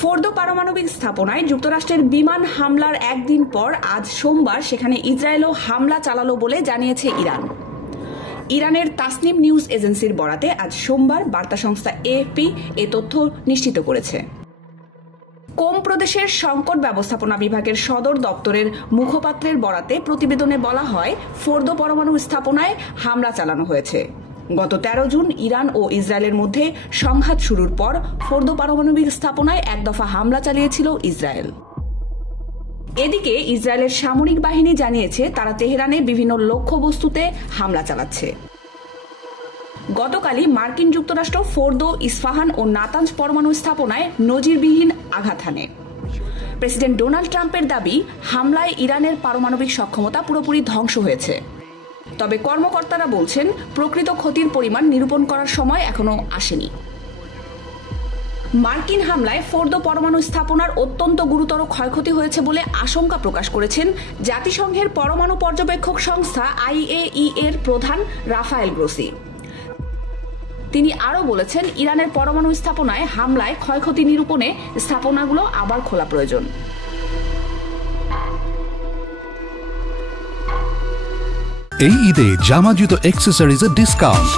Fordow পারমাণবিক স্থাপনায় যুক্তরাষ্ট্রের বিমান হামলার একদিন পর আজ সোমবার সেখানে ইসরায়েলও হামলা চালালো বলে জানিয়েছে ইরান। ইরানের তাসনিম নিউজ এজেন্সির বরাতে আজ সোমবার বার্তা সংস্থা এএফপি এ তথ্য নিশ্চিত করেছে। কোম প্রদেশের সংকট ব্যবস্থাপনা বিভাগের সদর দপ্তরের মুখপাত্রের বরাতে প্রতিবেদনে বলা হয়, ফোর্দো পরমাণু স্থাপনায় হামলা চালানো হয়েছে। গত 13 জুন ইরান ও ইসরায়েলের মধ্যে সংঘাত শুরুর পর ফোর্দো পারমাণবিক স্থাপনায় এক দফা হামলা চালিয়েছিল ইসরায়েল। এদিকে ইসরায়েলের সামরিক বাহিনী জানিয়েছে তারা তেহরানে বিভিন্ন লক্ষ্যবস্তুতে হামলা চালাচ্ছে। গতকালই মার্কিন যুক্তরাষ্ট্র ফোর্দো, ইস্পাহান ও নাতাঞ্জ পরমাণু স্থাপনায় নজিরবিহীন আঘাত হানে। প্রেসিডেন্ট ডোনাল্ড ট্রাম্পের দাবি, হামলায় ইরানের পারমাণবিক সক্ষমতা পুরোপুরি ধ্বংস হয়েছে। তবে কর্মকর্তারা বলছেন, প্রকৃত ক্ষতির পরিমাণ নিরূপণ করার সময় এখনো আসেনি। মার্কিন হামলায় ফোর্দো পরমাণু স্থাপনার অত্যন্ত গুরুতর ক্ষয়ক্ষতি হয়েছে বলে আশঙ্কা প্রকাশ করেছেন জাতিসংঘের পরমাণু পর্যবেক্ষক সংস্থা IAEA এর প্রধান রাফায়েল গ্রোসি। তিনি আরও বলেছেন, ইরানের পরমাণু স্থাপনায় হামলায় ক্ষয়ক্ষতি নিরূপণে স্থাপনাগুলো আবার খোলা প্রয়োজন। এই ঈদে জামা জুতো অ্যাক্সেসরিজের ডিসকাউন্ট।